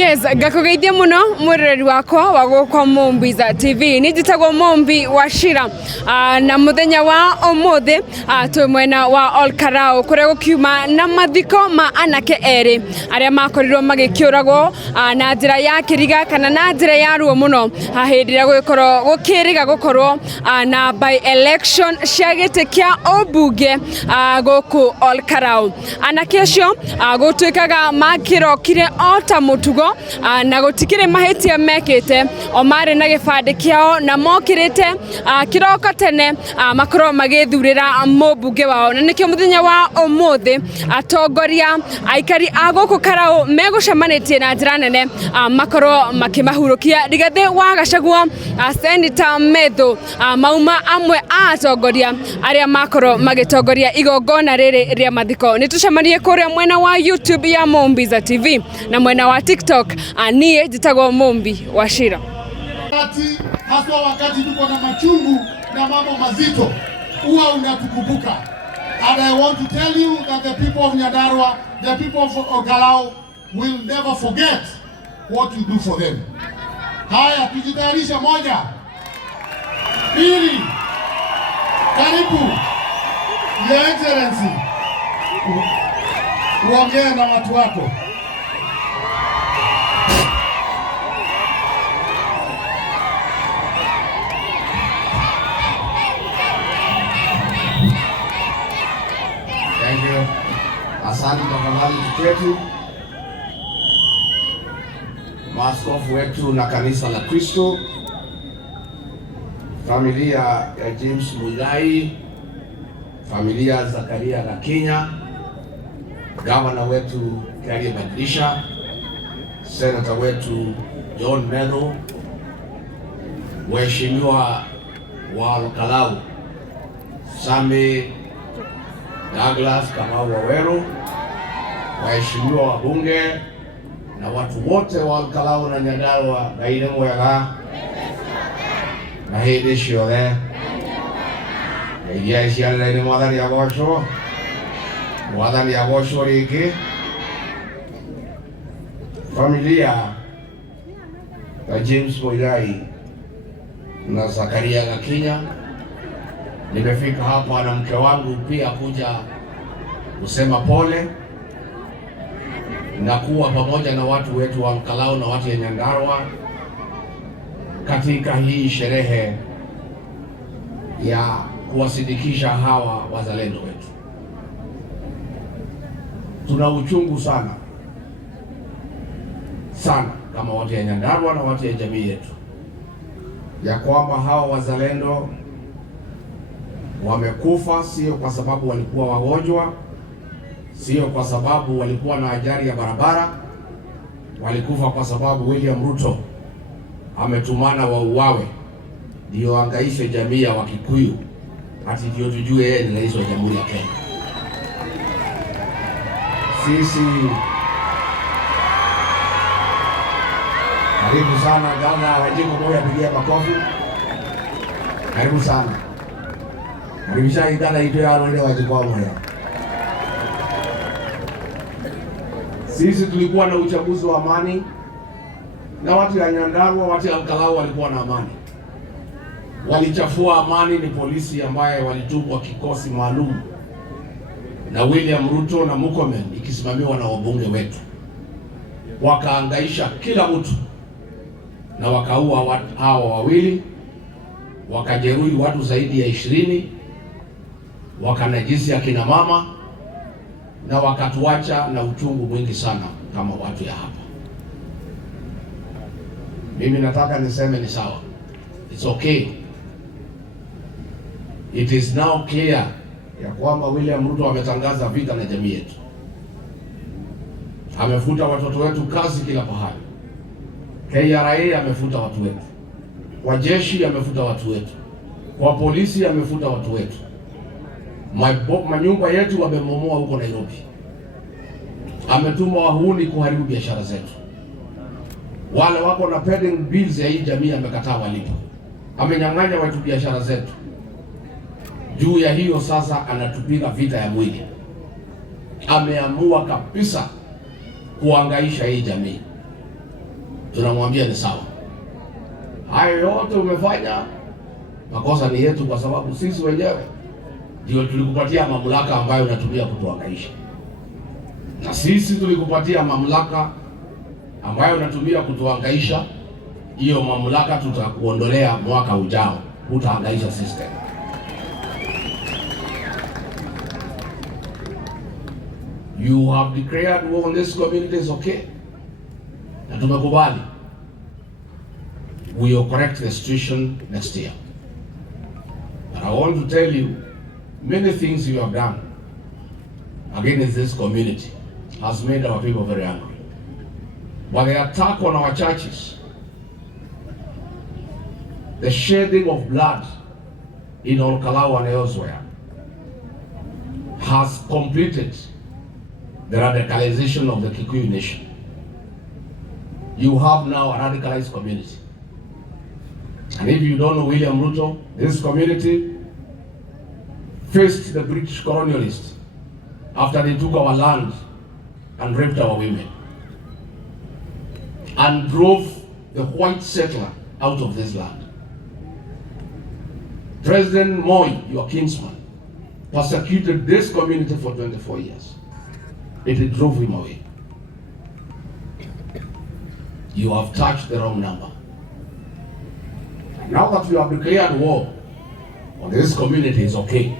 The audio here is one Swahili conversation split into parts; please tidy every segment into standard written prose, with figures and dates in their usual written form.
Yes, gakugeithia muno mwireri wakwa wa gukwa Mombiza TV. Nijitagwo Mombi Wachira na muthenya wa umuthi twi mwena wa Olkarau kuria gukiuma na mathiko ma anake eri aria makorirwo magikiuragwo na njira ya kiriga kana na njira ya ruo muno hindi ria gukiriga gukorwo na by election cia giti kia obunge guku Olkarau. Anake acio gutwikaga makirokire ota mutugo na gutikire mahitia mekite o mari na gibande kiao na mokirite kiroko tene makoro magithurira mubunge wao na nikio muthenya wa umuthi atongoria aikari aguku Karau megucemanitie na njira nene makoro makimahurukia Rigathi wa Gachagua Senator Methu mauma amwe atongoria aria makoro magitongoria igongona riri ria mathiko. Nitucemanie kuria mwena wa YouTube ya Mombiza TV na mwena wa TikTok nie jitagwo Mombi Wachira. Haswa wakati tuko na machungu na mambo mazito huwa unatukumbuka. And I want to tell you that the people of Nyandarua, the people of Olkarau will never forget what you do for them. Haya, tujitayarisha. Moja, pili, karibu Your Excellency, uongee na watu wako. Thank you. Asante tafadhali tuketi. Maaskofu wetu na kanisa la Kristo, familia ya James Muigai, familia ya Zakaria Gakinya, gavana wetu Karia Badrisha, senator wetu John Methu, waheshimiwa wa Olkarau Sami Douglas Kamau Waweru, waheshimiwa wabunge na watu wote wa Olkarau na Nyandarua Ngai ni mwega na hindi ciothe iria ciarĩra-inĩ mwathani agocwo rĩngĩ. Familia ya James Muigai na Zakaria Gakinya, nimefika hapa na mke wangu pia kuja kusema pole na kuwa pamoja na watu wetu wa Olkarau na watu ya Nyandarua katika hii sherehe ya kuwasidikisha hawa wazalendo wetu. Tuna uchungu sana kama watu ya Nyandarua na watu ya jamii yetu ya kwamba hawa wazalendo wamekufa, sio kwa sababu walikuwa wagonjwa, sio kwa sababu walikuwa na ajali ya barabara. Walikufa kwa sababu William Ruto ametumana wauawe ndio angaishe jamii ya Wakikuyu, ati ndio tujue yeye ni rais wa Jamhuri ya Kenya. Sisi karibu sana gavana Wajiko moja, pigia makofi. Karibu sana. Karibisha idara ito ya wale Wajiko moja. Sisi tulikuwa na uchaguzi wa amani na watu ya Nyandarua, watu ya Olkarau walikuwa na amani. Walichafua amani ni polisi ambaye walitumwa kikosi maalum na William Ruto na Murkomen ikisimamiwa na wabunge wetu, wakaangaisha kila mtu na wakaua hawa wawili, wakajeruhi watu zaidi ya 20, wakanajisi akina mama na wakatuacha na uchungu mwingi sana kama watu ya hapa. Mimi nataka niseme ni sawa. It's okay. It is now clear ya kwamba William Ruto ametangaza vita na jamii yetu. Amefuta watoto wetu kazi kila pahali. KRA amefuta watu wetu. Kwa jeshi amefuta watu wetu. Kwa polisi amefuta watu wetu. Manyumba yetu wamemomoa huko Nairobi. Ametuma wahuni kuharibu biashara zetu. Wale wako na pending bills ya hii jamii amekataa walipo. Amenyang'anya watu biashara zetu. Juu ya hiyo sasa anatupiga vita ya mwili. Ameamua kabisa kuangaisha hii jamii. tunamwambia ni sawa. Hayo yote umefanya, makosa ni yetu, kwa sababu sisi wenyewe ndio tulikupatia mamlaka ambayo unatumia kutuhangaisha, na sisi tulikupatia mamlaka ambayo unatumia kutuhangaisha. Hiyo mamlaka tutakuondolea mwaka ujao, utahangaisha system. You have declared war on this community, is okay, na tumekubali. We will correct the situation next year. But I want to tell you, many things you have done against this community has made our people very angry. But the attack on our churches, the shedding of blood in Olkalau and elsewhere, has completed the radicalization of the Kikuyu nation. You have now a radicalized community. And if you don't know William Ruto, this community faced the British colonialists after they took our land and raped our women and drove the white settler out of this land. President Moi, your kinsman, persecuted this community for 24 years. It drove him away. You have touched the wrong number. Now that you have declared war on this community, is okay.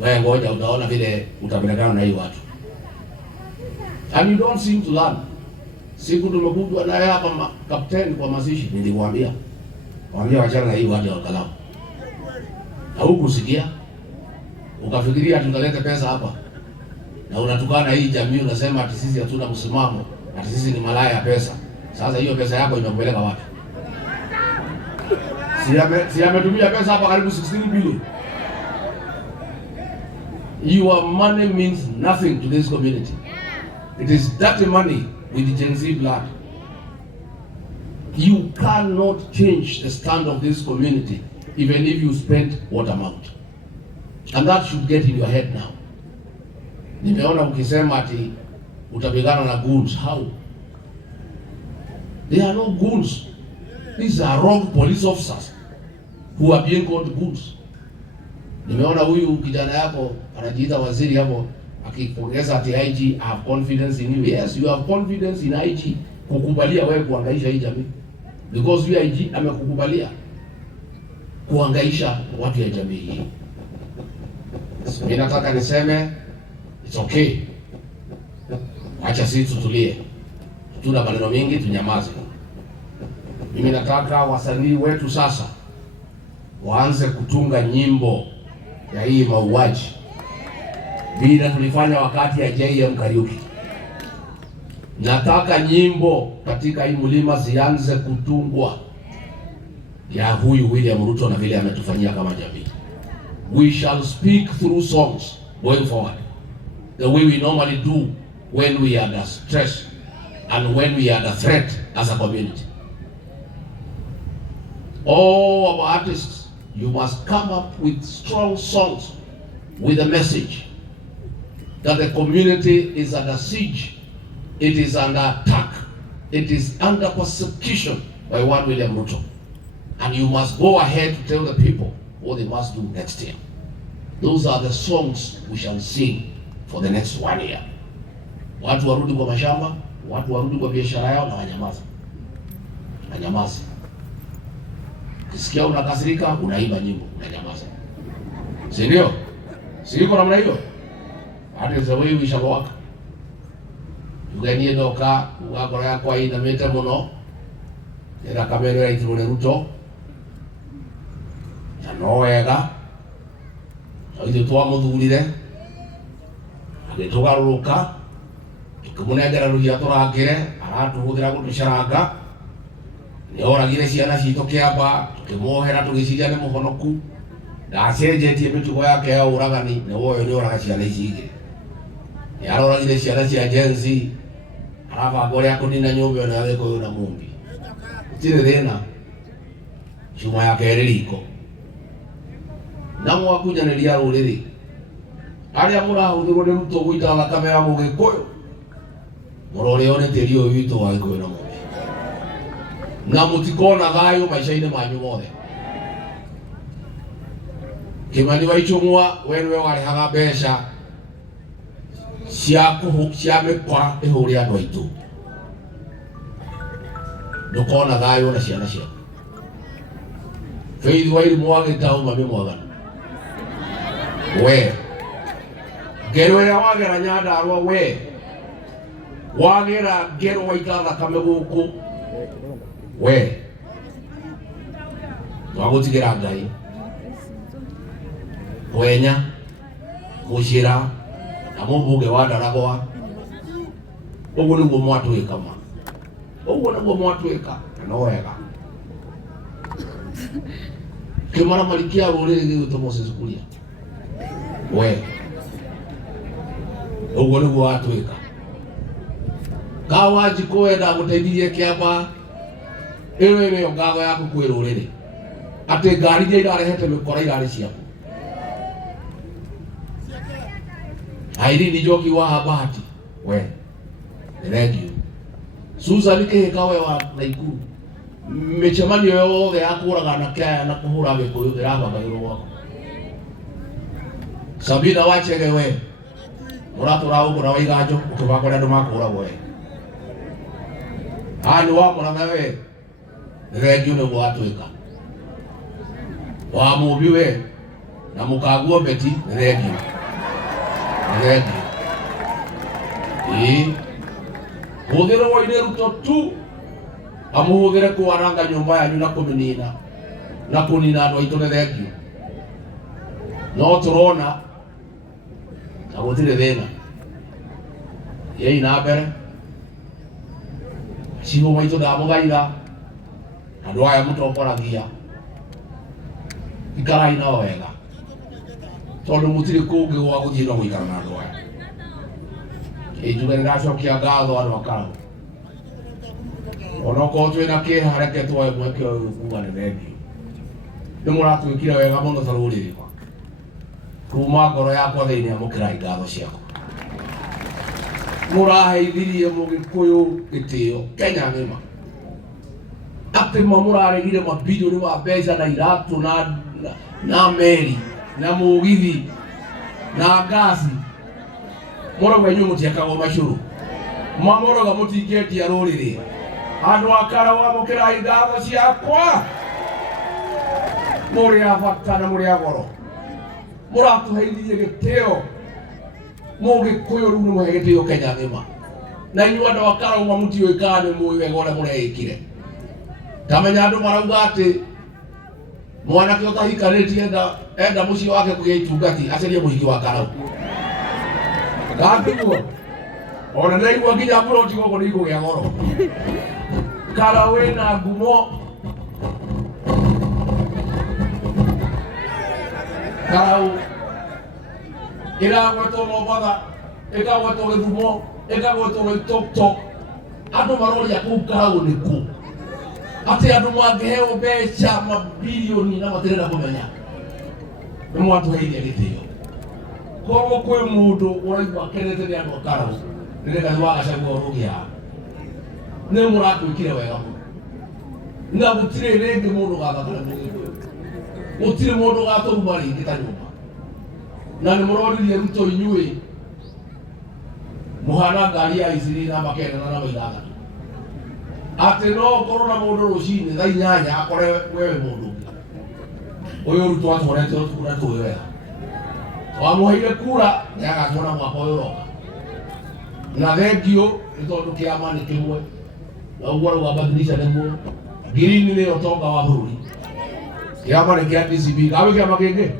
Wewe ngoja utaona vile utapelekana na hii watu. And you don't seem to learn. Siku tumekutwa naye hapa kapteni kwa mazishi, nilikwambia. Waambia wachana na hii watu wa Kalamu. Haukusikia? Ukafikiria tunaleta pesa hapa. Na unatukana hii jamii, unasema ati sisi hatuna msimamo, ati sisi ni malaya ya pesa. Sasa hiyo pesa yako inakupeleka wapi? Si ametumia pesa hapa karibu 16 bilioni. Your money means nothing to this community. It is dirty money with Gen Z blood. You cannot change the stand of this community even if you spend what amount. And that should get in your head now. Nimeona ukisema ati utapigana na goons. How? They are not goons. These are wrong police officers who are being called goons. Nimeona huyu kijana yako anajiita waziri hapo akipongeza ati IG, I have confidence in you. Yes, you have confidence in IG kukubalia wewe kuhangaisha hii jamii. Because you IG amekukubalia kuhangaisha watu ya jamii hii. So, mimi nataka niseme it's okay. Acha sisi tutulie. Tuna maneno mengi, tunyamaze. Mimi nataka wasanii wetu sasa waanze kutunga nyimbo ya hii mauaji bila tulifanya wakati ya JM Kariuki. Nataka nyimbo katika hii mlima zianze kutungwa ya huyu William Ruto na vile ametufanyia kama jamii. We shall speak through songs going forward, the way we normally do when we are under stress and when we are under threat as a community. All our artists, you must come up with strong songs with a message that the community is under siege, it is under attack, it is under persecution by one William Ruto. And you must go ahead to tell the people what they must do next year. Those are the songs we shall sing for the next 1 year. Watu warudi kwa mashamba, watu warudi kwa biashara yao na wanyamaza. Wanyamaza. Ukisikia unakasirika, unaimba nyimbo, unanyamaza. Si ndio? Si iko namna hiyo? That is the way we shall work. Tuganie doka, ugakora yakwa ina mete muno. Era kamero ya itune Ruto. Ya no wega. Oithe twamuthurire. Agitugaruruka. Tukimunengera ruhia turangire, aratuhuthira gutucaranga. Ni oragire ciana citu kiamba, tukimuohera tugiciria ni muhonoku. Ndacenjetie mitugo yake ya uragani, ni woyo ni oraga ciana ici igiri. Ni aroragire ciana cia Gen Z. Arabanga uria kunina nyumba na Gikuyu na Mumbi. Tire thina. Cuma yake iri riko. Na mwakunyaniria ruriri. Aria murahuthirwo ni Ruto guita thakame ya Mugikuyu. Murore one tĩri ũyũ witũ wa Gĩkũyũ na Mũmbi. Na mũtikona thayũ maica-inĩ manyu mothe. Kimani wa Ichung'wa we nĩwe warehaga mbeca cia mĩkora ĩhũre andũ aitũ. Ndũkona thayũ na ciana ciaku. Faith Wairimu wa Gĩtaũ mami mwaganu. We ngero ĩrĩa wagera Nyandarua we wagera ngero waita thakame gũkũ we wagũtigĩra Ngai. Wenya Mũcĩra na mũmbunge wa Ndaragwa, ũguo nĩguo mwatwĩka ma. Ũguo nĩguo mwatwĩka no wega. Kĩmaramari kĩa rũrĩrĩ gĩgwĩtwo Moses Kuria we ũguo nĩguo watwĩka. Wanjikũ wenda gũteithĩrie kĩama ĩyo nĩyo ngatho yaku kwĩ rũrĩrĩ atĩ ngari iria irarehete mĩkora irarĩ ciaku. Irene Njoki wa Bahati we thengiũ. Susan Kĩhĩka we wa Naikuru, mĩcemanio yothe ya kũraga anake aya na kũhũra Gĩkũyũ ĩrabangagĩrwo gwaku. Sabina Wachege we mũratũra ũguo na Waiganjo ũkĩbanga ũrĩa andũ makũragwo we. Nĩ wa Mũrang'a we thengiũ nĩguo watwĩka. Wa Mũmbi we na Mũkanguo Beti thengiũ. Hũthĩra Waine Ruto tu amũhũthĩre kwaranga nyũmba yanyu na kũmĩnina na kũnina andũ aitũ nĩ thengiũ. No tũrona na gũtirĩ thĩna. Thiĩi na mbere. Cibũ maitũ ndamũgaira andũ aya mũtongoragia. Ikarai nao wega tondũ mũtirĩ kũngĩ gwa gũthiĩ no gũikara na andũ aya. Njuge nĩndacokia ngatho andũ a Karagũ. Onokorwo twĩna kĩeha reke tuoye mweke ũyũ kuuga nĩ thengiũ. Nĩmũratwĩkire wega mũno ta rũrĩrĩ. Kuma ngoro yakwa thĩinĩ amũkĩrai ngatho ciakwa. Mũraheithirie Mũgĩkũyũ gĩtĩo Kenya ng'ima. Atĩ mũraregire mabilioni ma mbeca na iratũ na meri na mũgithi na ngasi. Mũrauga inyuĩ mũtiakagwo macũrũ. Mamũrauga mũtingĩendia rũrĩrĩ. Andũ a Karagũ amũkĩrai ngatho ciakwa. Mũrĩ a bata na mũrĩ a goro. Mũratũheithirie gĩtĩo. Mũgĩkũyũ rĩu nĩmũhe gĩtĩo Kenya ng'ima. Na inyuĩ andũ a Karagũ mũtiũĩ kana nĩmũĩ wega ũrĩa mũreĩkire. Tamenya andũ marauga atĩ mwanake ũtahikanĩtie enda mũciĩ wake kũgĩa itungati acarie mũhiki wa Karagũ. Gatiguo ona ndaigua nginya buroti gũkũ nĩikũgĩa goro. Karagũ ĩna ngumo. Karagũ ĩragwetwo Mombatha, ĩkagwetwo Gĩthumo, ĩkagwetwo Loitoktok. Andũ maroria kũu Karagũ nĩ kũ? Atĩ andũ mangĩheo mbeca mabilioni na matirenda kũmenya. Nĩmwatũheire gĩtĩo. Koguo kwĩ mũndũ ũraigua akenete nĩ andũ a Karagũ nĩgetha wa Gachagua ũrũgĩa. Nĩmũratwĩkire wega mũno. Na gũtirĩ rĩngĩ mũndũ gathakana Mũgĩkũyũ. Gũtirĩ mũndũ gatũruma rĩngĩ ta nyũmba. Na nĩmũroririe Ruto inyuĩ mũhana ngari ya iciri na makendana na maithathatũ. Atĩ no ũkorwo na mũndũ rũcinĩ thaa 8 akore wewe mũndũ ũngĩ. Ũyũ Ruto atwarete ũtukũ na tũĩ wega. Wamũheire kura nĩagatwara mwaka ũyũ ũroka. Na thengiũ nĩ tondũ kĩama nĩ kĩmwe. Na ũguo arauga badilisha nĩguo. Green nĩyo ũtonga wa bũrũri. Kĩama nĩ kĩa DCP. Kawe kĩama kĩngĩ?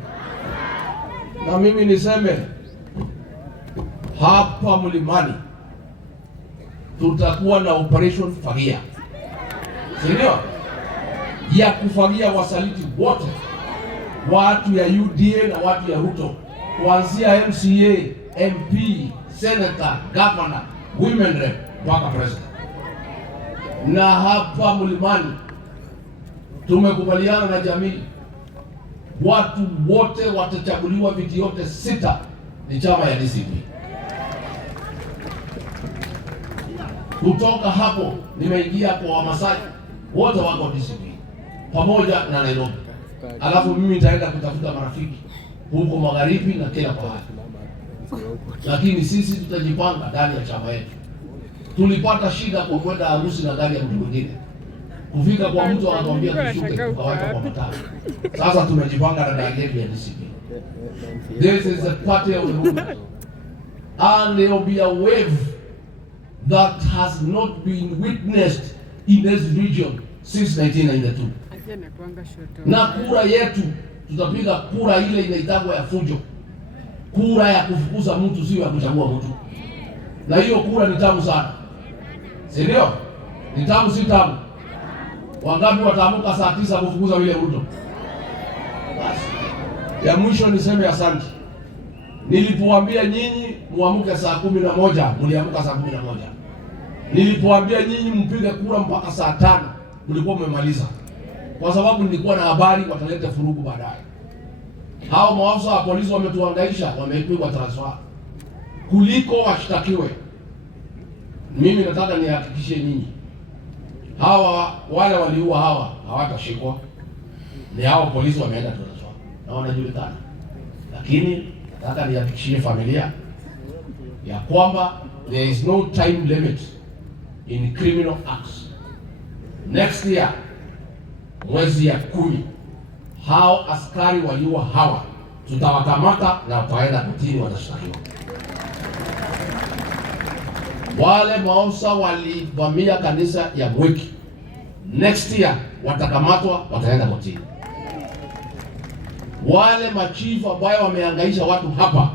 Na mimi niseme hapa Mlimani tutakuwa na operation fagia. Sindio? Ya kufagia wasaliti wote. Watu ya UDA na watu ya Ruto. Kuanzia MCA, MP, Senator, Governor, Women Rep, mpaka President. Na hapa Mlimani tumekubaliana na jamii. Watu wote watachaguliwa, viti yote 6 ni chama ya DCP. Kutoka hapo nimeingia kwa Wamasai, wote wako discipline pamoja na Nairobi. Alafu mimi nitaenda kutafuta marafiki huko magharibi na kila pahali. Lakini sisi tutajipanga ndani ya chama yetu. Tulipata shida kwa kwenda harusi na gari ya mtu mwingine. Kufika kwa mtu anatuambia tushuke, tukawacha kwa matatu. Sasa tumejipanga na gari yetu ya discipline. This is a party of the movement. And there will be a wave that has not been witnessed in this region since 1992. Na kura yetu tutapiga kura ile inaitagwa ya fujo, kura ya kufukuza mtu, sio ya kuchagua mtu. Na hiyo kura ni tamu sana, si ndio? Ni tamu, si tamu? Wangapi wataamka saa 9 kufukuza yule Ruto? Ya mwisho niseme asante. Nilipowaambia nyinyi muamke saa 11, mliamka saa 11. Nilipowaambia nyinyi mpige kura mpaka saa 5, mlikuwa mmemaliza. Kwa sababu nilikuwa na habari wataleta furugu baadaye. Hao maafisa wa polisi wametuhangaisha, wamepigwa transfer kuliko washtakiwe. Mimi nataka nihakikishe nyinyi hawa wale waliua hawa hawatashikwa. Ni hao polisi wameenda transfer na wanajulikana. Lakini nataka nihakikishie familia ya kwamba there is no time limit in criminal acts. Next year, mwezi ya 10, hao askari waliua hawa tutawakamata na wataenda kotini, watashtakiwa. Wale maafisa walivamia kanisa ya Mwiki, next year watakamatwa, wataenda kotini. Wale machifu ambao wamehangaisha watu hapa,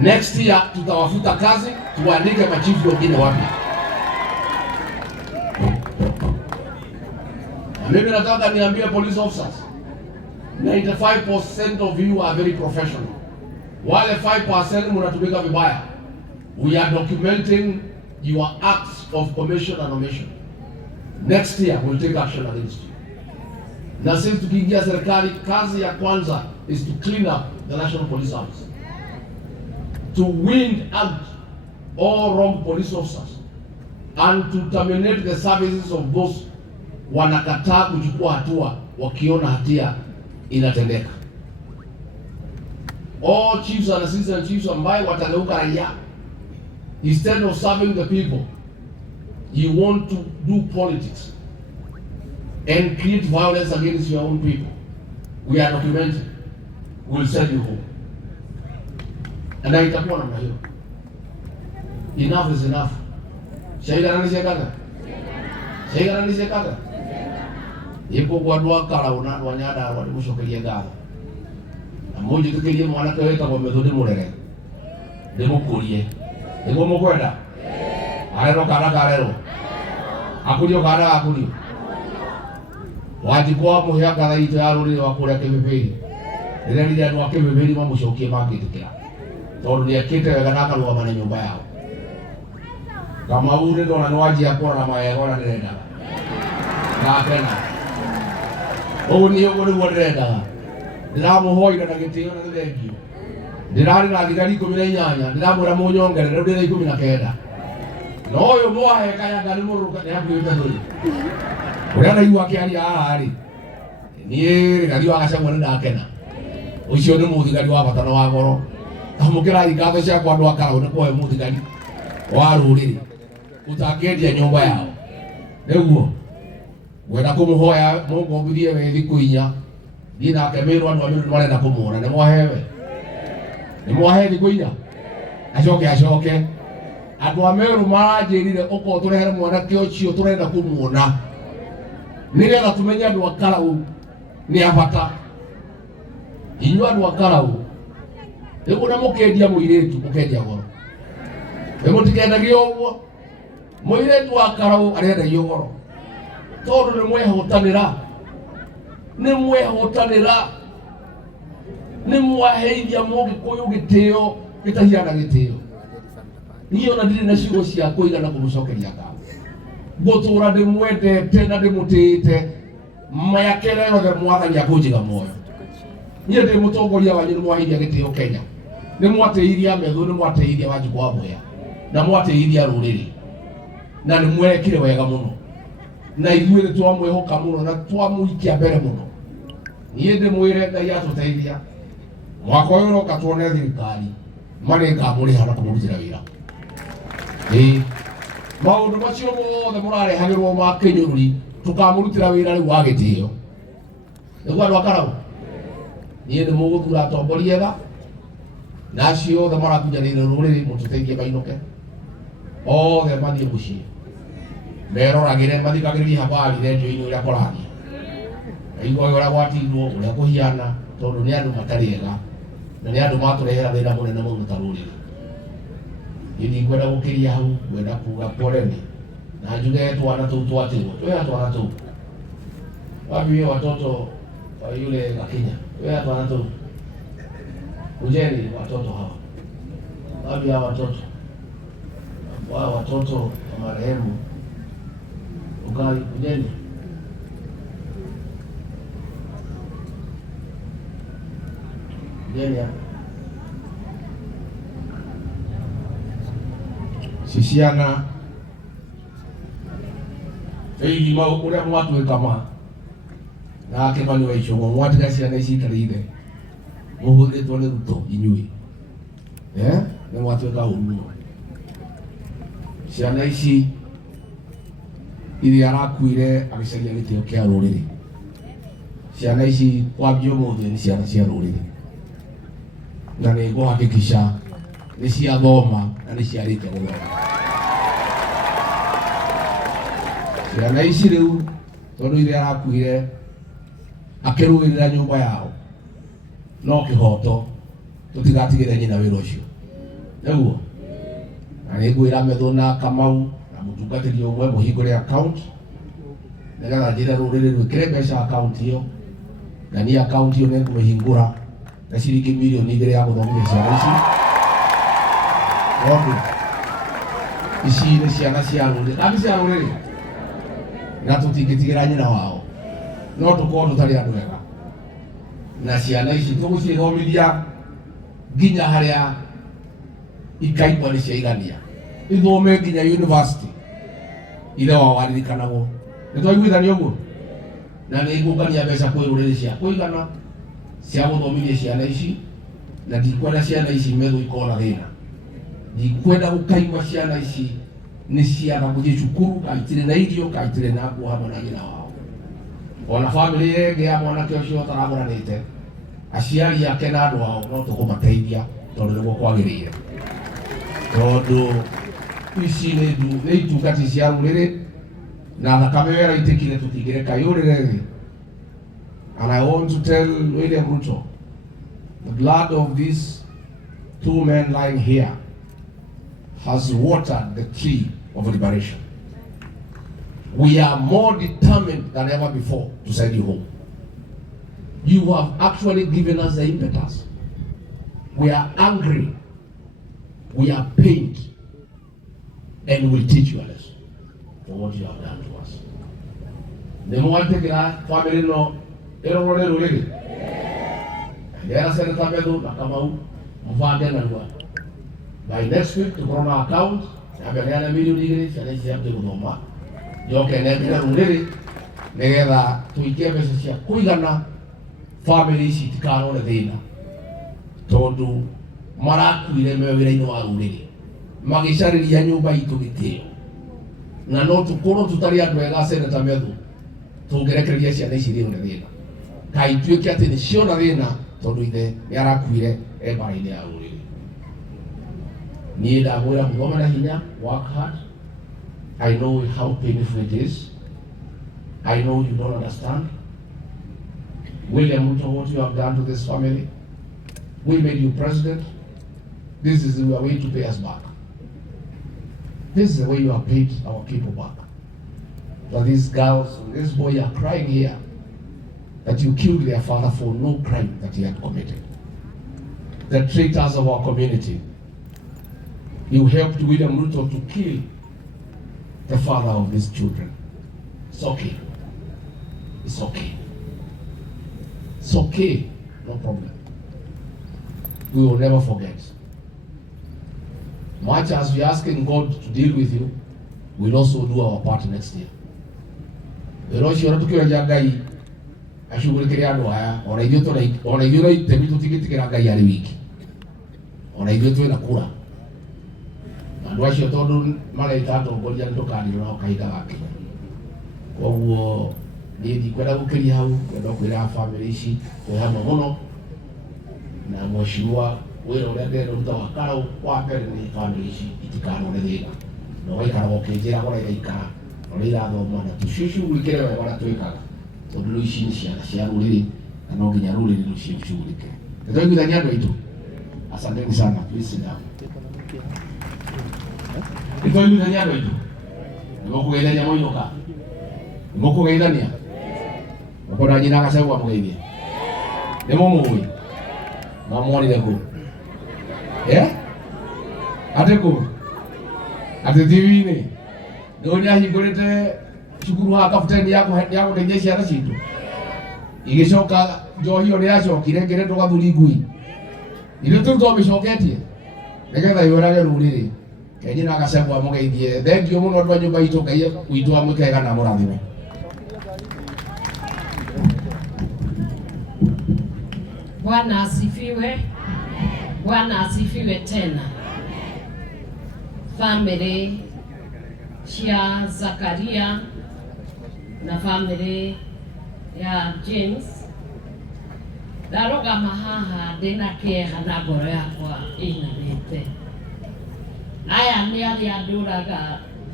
next year tutawafuta kazi, tuandike machifu wengine wapya. Mimi nataka niambie police officers, 95% of you are very professional. Wale 5% mnatumika vibaya. We are documenting your acts of commission and omission. Next year we'll take action against you. Na sisi tukiingia serikali, kazi ya kwanza is to clean up the National Police Service, to weed out all wrong police officers and to terminate the services of those wanakataa kuchukua hatua wakiona hatia inatendeka. All chiefs and assistant chiefs ambaye watageuka raia, instead of serving the people, you want to do politics and create violence against your own people. We are documenting. We'll send you home. Na itakuwa namna hiyo. Enough is enough. Shaigaranisekana. Iko kwa dua kala wanyada walimushokelia gala. Na moja tukilie mwana kaweka kwa methode murere. Demo kulie. Demo mokwenda. Arero kana karero. Akulio kana akulio. Wajikwa muhya kana ito yaruri wakura kebebeli. Ndio ndio ndio kebebeli mamushokie makitukira. Tondu ni akite wega naka ruwa mane nyumba yao. Kama ure ndo nanwaji yakora na mayego na nenda. Na tena. Oni ogori wonenda. Ndiramuhoira na gitio na thengio. Ndirari na thigari 18, ndiramwira munyongere ndio ndira 19. No yo mwahe kaya ngari muruka ni hapo yotanduri. Urana iwa kiari ari. Ni ngari wa gacagwa ndakena. Ucio ni muthigari wa batana wa goro. Amukira igatho cia kwa andu akara ni kwa muthigari wa ruriri. Utakendia nyumba yao. Niguo. Wenda kumuhoya Mungu ombithie we thiku 4. Dina kemerwa andu amiru marenda kumuona ni mwahewe. Ni mwahe thiku 4. Acoke. Andu amiru marajirire uko turehere mwanake ucio turenda kumuona. Nigetha tumenye andu akara u ni abata. Inywa andu akara u. Ego na mukendia muiretu mukendia goro. Ego tikendagia uguo. Muiretu akara u arenda yogoro. Tondu ni mwehotanira. Ni mwaheithia Mugikuyu gitio gitahiana gitio. Niyo na ndiri na ciugo cia kuigana kumucokeria ngatho. Gutura ndimwendete na ndimutite mayakere yothe mwathani akunjiga moyo. Niye ndi mutongoria wanyu, ni mwaheithia gitio Kenya. Ni mwateiria methu, ni mwateiria Wanjikwa Mbuya, na mwateiria ruriri. na nĩ mwekire wega mũno na ithuĩ nĩ twamwĩhoka mũno na twamũikia mbere mũno. Niĩ ndĩmwĩre Ngai atũteithia mwaka ũyũ ũroka tuone thirikari marĩ ngamũrĩha na kũmũrutĩra wĩra. Maũndũ macio mothe mũrarehagĩrwo ma kĩnyũrũri tũkamũrutĩra wĩra rĩu wa gĩtĩo. Nĩguo andũ a Karau, niĩ nĩ mũgũthura atongoria ega na acio othe marakunyanĩire rũrĩrĩ mũtũteithie mainũke othe mathiĩ mũciĩ meroragĩre mathikagĩrĩrie habari rendio-inĩ ũrĩa kũrathiĩ aigua ũrĩa gwatindwo ũrĩa kũhiana, tondũ nĩ andũ matarĩ ega na nĩ andũ matũrehera thĩna mũnene mũno ta rũrĩrĩ. Niĩ ndikwenda gũkĩria hau, ngwenda kuga poleni na njuge twana tũu twatĩrwo, twĩha twana tũu wapi watoto wa yule Gakinya, twĩha twana tũu ujeni watoto hawa wapi hawa watoto wa watoto wa marehemu ukai ujeni ujeni sisiana ei mau kuria mwatu kama na kemani wa ichongo mwatu kasiana isi taride muhudetwo nĩ Ruto inyuĩ nĩ mwatuĩka ũru. Ciana ici iria arakuire agĩcaria gĩtĩo kĩa rũrĩrĩ, ciana ici kwambia ũmũthĩ nĩ ciana cia rũrĩrĩ na nĩ ngũhakikisha nĩ ciathoma na nĩ ciarĩte gũthoma. Ciana ici rĩu tondũ iria arakuire akĩrũĩrĩra nyũmba yao no kĩhoto tũtigatigĩre nyina wĩra ũcio. Nĩguo na nĩ ngwĩra Methũ na Kamau na mũtungatĩri ũmwe mũhingũre account nĩgetha njĩre rũrĩrĩ rwĩkĩre mbeca account ĩyo, na niĩ account ĩyo nĩ ngũmĩhingũra na ciringi mirioni 2 ya gũthomithia ciana ici. Tondũ ici nĩ ciana cia rũrĩrĩ, na nĩ cia rũrĩrĩ na tũtingĩtigĩra nyina wao, no tũkorwo tũtarĩ andũ ega. Na ciana ici tũgũcithomithia nginya harĩa ikaigua nĩ ciaigania, ithome nginya university ithe wao aririkanagwo. Nĩ twaiguithania ũguo? Na nĩ ngũngania mbeca kwĩ rũrĩrĩ cia kũigana cia gũthomithia ciana ici, na ndikwenda ciana ici Methũ ikorwo na thĩna. Ndikwenda gũkaigua ciana ici nĩ ciaga gũthiĩ cukuru, ka itirĩ na irio, ka itirĩ na nguo hamwe na nyina wao. Ona family ĩngĩ ya mwanake ũcio ũtaragũranĩte, aciari ake na andũ ao no tũkũmateithia tondũ nĩguo kwagĩrĩire, tondũ ici nĩ itungati cia rũrĩrĩ na thakame wera itekire tũtingĩreka yũrĩre thĩ. And I want to tell William Ruto, the blood of these 2 men lying here has watered the tree of liberation. We are more determined than ever before to send you home. You have actually given us the impetus. We are angry, we are pained, and we'll teach you a lesson for what you have done to us. The more take that family no, really. There are Senator Methũ na Kamau mvange na lwa. By next week to corona account, abelana milioni 2 ciana ici ciambie gũthoma. Joke nĩmbira rũrĩrĩ nĩgetha tũikie mbeca cia kũigana family ici tikanone thĩna, tondũ marakuire me wĩra-inĩ wa rũrĩrĩ magĩcarĩria nyũmba itũ gĩtĩo, na no tũkorwo tũtarĩ andũ ega Senator Methũ tũngĩrekereria ciana ici thĩone thĩna, kaĩ tuĩke atĩ nĩ ciona thĩna tondũ ithe nĩ arakuire mbara-inĩ ya rũrĩrĩ. Niĩ ndamwĩra mũthome na hinya, work hard. I know how painful it is. I know you don't understand. William Ruto, what you have done to this family. We made you president. This is the way to pay us back. This is the way you have paid our people back. But these girls, this boy are crying here that you killed their father for no crime that he had committed. The traitors of our community. You helped William Ruto to kill the father of these children. It's okay. It's okay. It's okay. No problem. We will never forget. Much as we're asking God to deal with you, we'll also do our part next year. Wĩra ũcio ũrĩa tũkĩoria Ngai acugurĩkĩre andũ aya, ona ithuĩ itemi tũtigĩtigĩra Ngai arĩ wiki, ona ithuĩ twĩna kura. Andũ acio tondũ mareta atongoria nĩtũkanĩrwo nao kahinda gakinya. Koguo niĩ ndikwenda gũkĩria hau, kwenda kwĩra bamĩrĩ ici twĩ hamwe mũno na mheshimiwa wĩra ũrĩa ndĩruta wa Karau wa mbere nĩ bamĩrĩ ici itikanone thĩna, na ũgaikara ũkĩnjĩraga ũrĩa iraikara ũrĩa irathoma na tũcugurĩkĩre wega ũrĩa twĩkaga, tondũ rĩu ici nĩ ciana cia rũrĩrĩ na no nginya rũrĩrĩ rũcugurĩkĩre. Nĩtwaiguithania andũ aitũ? Asanteni sana. Please sit down. Nĩtwaiguithania andũ aitũ? Nĩmũkũgeithania Mũinũka? Nĩmũkũgeithania? Mũkona nyina Gachagua mũgeithie? Nĩmũmũĩ? Na muonire kũ? Atĩ kũ? Atĩ TV-inĩ? Nĩguo nĩahingũrĩte cukuru wa kapteni ya gũteithia ciana citũ? Igĩcoka njohi ĩyo nĩyacokire ngĩretwo Gathuri Ngui? Ithuĩ tũu twamĩcoketie nĩgetha yũrage rũrĩrĩ. Ke nyina Gachagua mũgeithie. Thengiũ mũno andũ a nyũmba itũ, Ngai witũ amwĩkega na mũrathime. Bwana asifiwe. Bwana asifiwe tena. Family cia Zakaria na family ya James, ndarũgama haha ndĩna kĩeha na ngoro yakwa ĩinamĩte. Aya nĩ arĩa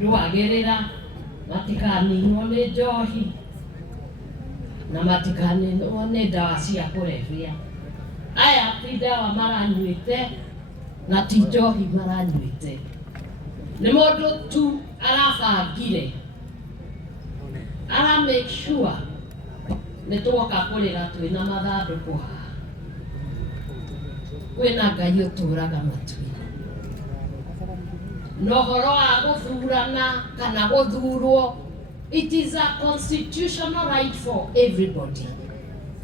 ndũagĩrĩra matikaninwo nĩ njohi na matikaninwo nĩ ndawa cia kũrebia. Aya ti ndawa maranyuĩte na ti njohi maranyuĩte. Nĩ mũndũ tu arabangire, ara make sure nĩ tuoka kũrĩra twĩna mathandũkũ haha. Kwĩna Ngai ũtũraga matu-inĩ. Na ũhoro wa gũthurana kana gũthurwo, it is a constitutional right for everybody,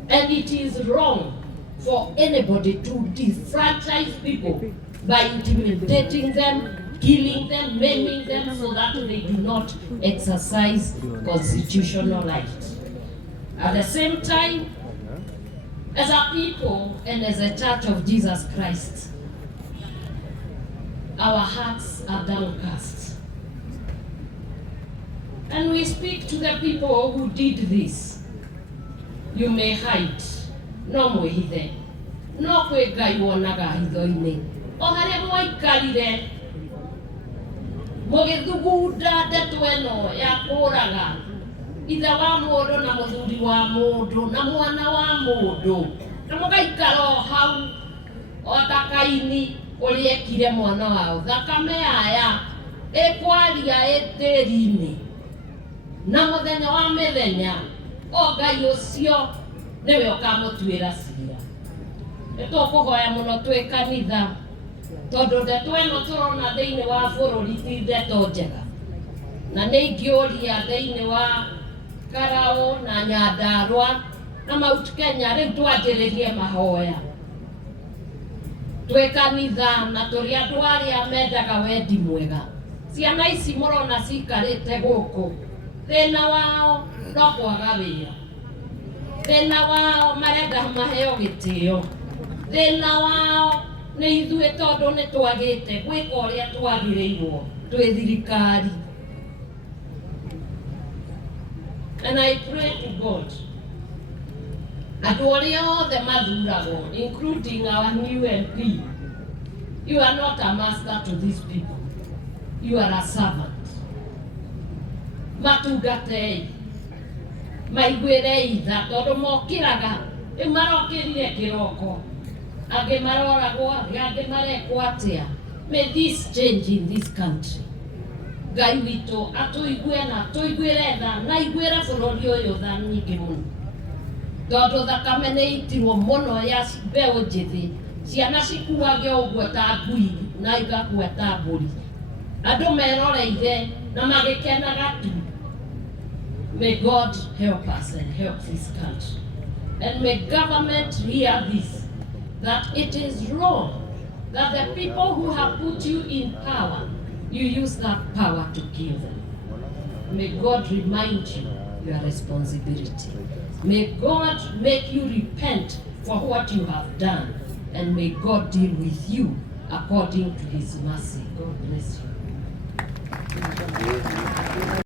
and it is wrong for anybody to disfranchise people by intimidating them, killing them, maiming them so that they do not exercise constitutional rights. At the same time, as a people and as a Church of Jesus Christ, our hearts are downcast. And we speak to the people who did this. You may hide, no mwĩhithe, no kwĩ Ngai wonaga hitho-inĩ. O harĩa mwaikarire mũgĩthugunda ndeto ĩno ya kũraga ithe wa mũndũ na mũthuri wa mũndũ na mwana wa mũndũ, na mũgaikara o hau o ta Kaini ũrĩa ekire mwana wao. Thakame yaya ĩkwaria ĩ tĩri-inĩ, na mũthenya wa mĩthenya o Ngai ũcio nĩwe ũkamũtuĩra ciira. Nĩtũkũhoya mũno twĩ kanitha, tondũ ndeto ĩno tũrona thĩinĩ wa bũrũri ti ndeto njega, na nĩ ingĩũria thĩinĩ wa Karau na Nyandarua na Mount Kenya rĩu twanjĩrĩrie mahoya twĩ kanitha na tũrĩ andũ arĩa mendaga wendi mwega. Ciana ici mũrona cikarĩte gũkũ, thĩna wao no kwaga wĩra, thĩna wao marenda maheo gĩtĩo, thĩna wao nĩ ithuĩ tondũ nĩ twagĩte gwĩka ũrĩa twagĩrĩirwo twĩ thirikari. And I pray to God, andũ arĩa othe mathuragwo, including our new MP, you are not a master to these people, you are a servant. Matungatei, maiguĩre tha tondũ mokĩraga, marokĩrire kĩroko, angĩ maroragwo, angĩ marekwo atĩa. May this change in this country. Ngai witũ atũigue na tũiguĩre tha na iguĩre bũrũri ũyũ tha nyingĩ mũno, tondũ thakame nĩ itirwo mũno ya mbeũ njĩthĩ, ciana cikuage ũguo ta ngui na igakua ta mbũri, andũ meroreire na magĩkenaga tu. May God help us and help this country, and may government hear this, that it is wrong that the people who have put you in power, you use that power to kill them. may God remind you your responsibility. May God make you repent for what you have done, and may God deal with you according to his mercy. God bless you.